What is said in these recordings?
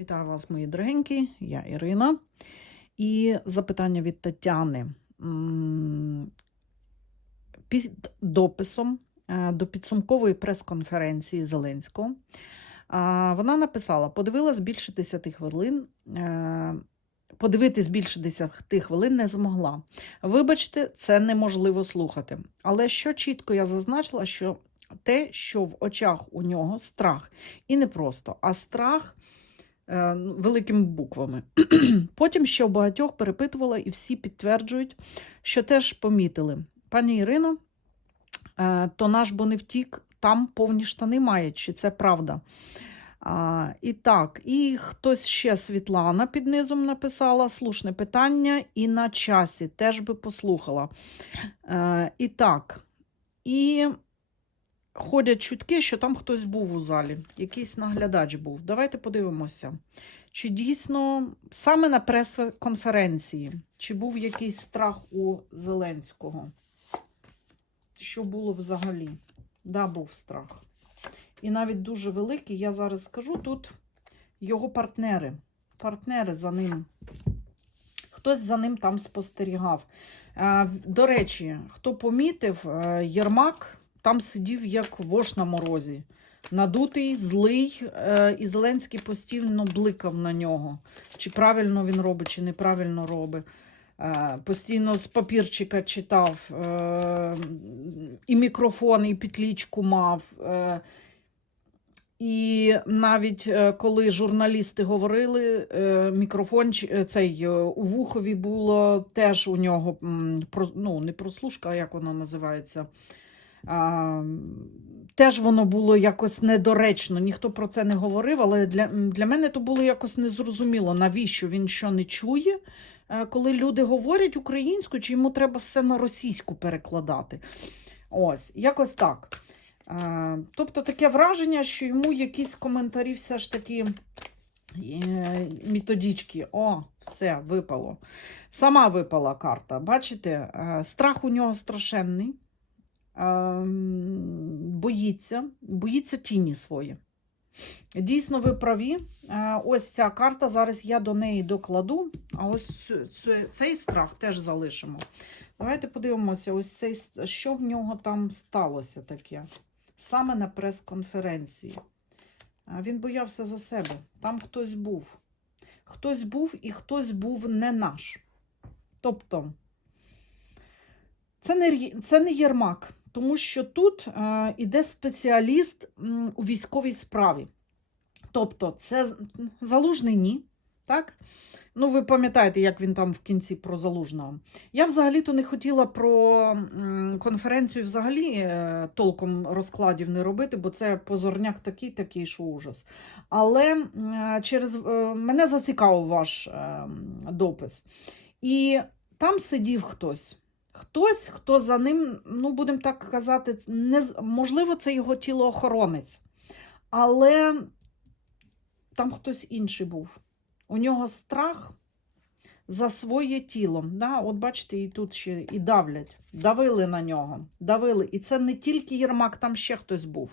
Вітаю вас, мої дорогенькі, я Ірина. І запитання від Тетяни. Під дописом е, до підсумкової прес-конференції Зеленського вона написала: подивилась більше 10 хвилин. е, Подивитись більше 10 хвилин не змогла. Вибачте, це неможливо слухати. Але що чітко я зазначила, що те, що в очах у нього страх, і не просто, а страх великими буквами. Потім ще у багатьох перепитувала, і всі підтверджують, що теж помітили. Пані Ірино, е, то наш бо не втік, там повні штани мають, чи це правда? А, і так, і хтось ще Світлана під низом написала слушне питання, і на часі теж би послухала. Е, і так, і ходять чутки, що там хтось був у залі, якийсь наглядач був. Давайте подивимося, чи дійсно саме на прес-конференції, чи був якийсь страх у Зеленського? Що було взагалі? Да, був страх. І навіть дуже великий, я зараз скажу, тут його партнери. Партнери за ним. Хтось за ним там спостерігав. Е, До речі, хто помітив, е, Єрмак там сидів як вош на морозі. Надутий, злий, е, і Зеленський постійно бликав на нього. Чи правильно він робить, чи неправильно робить. Е, Постійно з папірчика читав, е, і мікрофон, і петлічку мав. І навіть коли журналісти говорили, мікрофон цей у вухові було теж у нього ну, не прослушка, а як воно називається. Теж воно було якось недоречно. Ніхто про це не говорив, але для, для мене то було якось незрозуміло, навіщо він що не чує, е, коли люди говорять українською, чи йому треба все на російську перекладати. Ось, якось так. Е, Тобто таке враження, що йому якісь коментарі все ж таки е, методички. О, все, випало. Сама випала карта. Бачите, страх у нього страшенний. Ем, Боїться, боїться тіні свої. Дійсно, ви праві. Е, Ось ця карта. Зараз я до неї докладу, а ось цей страх теж залишимо. Давайте подивимося, ось цей, що в нього там сталося таке. Саме на прес-конференції. Він боявся за себе. Там хтось був. Хтось був і хтось був не наш. Тобто, це не, це не Єрмак, тому що тут е, іде спеціаліст у військовій справі. Тобто, це залужний ні. Так? Ну, ви пам'ятаєте, як він там в кінці про залужного. Я взагалі-то не хотіла про конференцію взагалі е, толком розкладів не робити, бо це позорняк такий, такий, що ужас. Але е, через мене зацікавив ваш допис. І там сидів хтось. Хтось, хто за ним, ну, будемо так казати, не, можливо, це його тілоохоронець. Але там хтось інший був. У нього страх за своє тіло. Да? От бачите, і тут ще і давлять. Давили на нього. Давили. І це не тільки Єрмак, там ще хтось був.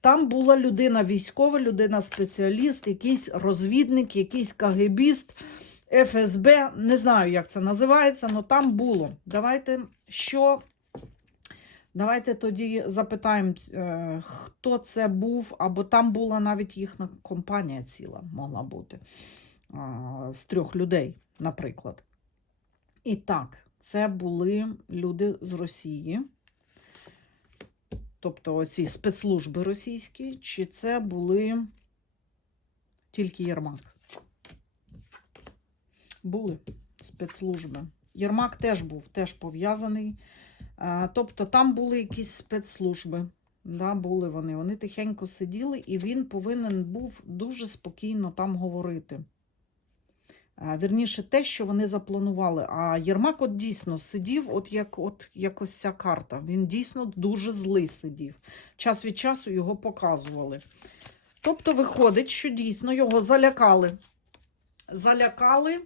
Там була людина військова, людина спеціаліст, якийсь розвідник, якийсь КГБіст, ФСБ. Не знаю, як це називається, але там було. Давайте що. Давайте тоді запитаємо, е, хто це був, або там була навіть їхня компанія ціла, могла бути з трьох людей, наприклад. І так, це були люди з Росії, тобто оці спецслужби російські, чи це були тільки Єрмак? Були спецслужби. Єрмак теж був, теж пов'язаний. Тобто там були якісь спецслужби. Да, були вони. Вони тихенько сиділи, і він повинен був дуже спокійно там говорити. Вірніше, те, що вони запланували. А Єрмак от дійсно сидів, от як от якось ця карта. Він дійсно дуже злий сидів. Час від часу його показували. Тобто, виходить, що дійсно його залякали. Залякали.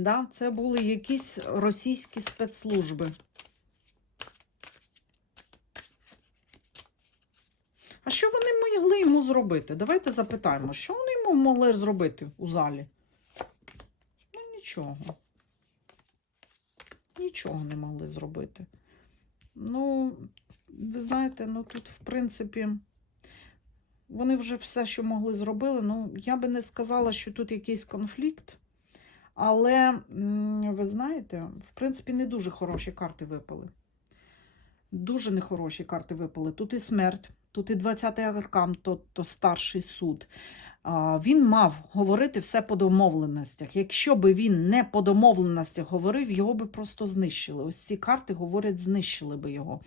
Да, це були якісь російські спецслужби. А що вони могли йому зробити? Давайте запитаємо, що вони йому могли зробити у залі? Ну, нічого. Нічого не могли зробити. Ну, ви знаєте, ну тут, в принципі, вони вже все, що могли, зробили. Ну, я би не сказала, що тут якийсь конфлікт. Але, ви знаєте, в принципі, не дуже хороші карти випали. Дуже нехороші карти випали. Тут і смерть, тут і 20-й аркан, то, то старший суд. Він мав говорити все по домовленостях. Якщо би він не по домовленостях говорив, його би просто знищили. Ось ці карти говорять, знищили би його.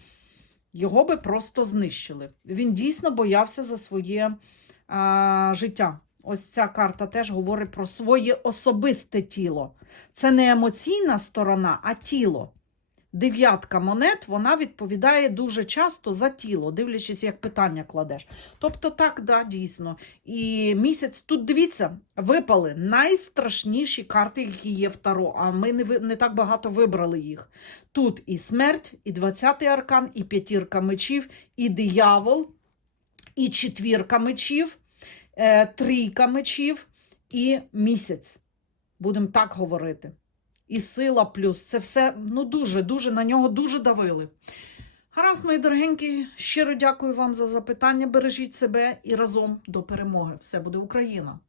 Його би просто знищили. Він дійсно боявся за своє а, життя. Ось ця карта теж говорить про своє особисте тіло. Це не емоційна сторона, а тіло. Дев'ятка монет вона відповідає дуже часто за тіло, дивлячись, як питання кладеш. Тобто, так, да, дійсно. І місяць тут дивіться, випали найстрашніші карти, які є в Таро. А ми не, не так багато вибрали їх. Тут і смерть, і 20-й аркан, і п'ятірка мечів, і диявол, і четвірка мечів, трійка мечів і місяць. Будемо так говорити. І сила плюс. Це все ну дуже, дуже на нього дуже давили. Гаразд, мої дорогенькі, щиро дякую вам за запитання. Бережіть себе і разом до перемоги. Все буде Україна!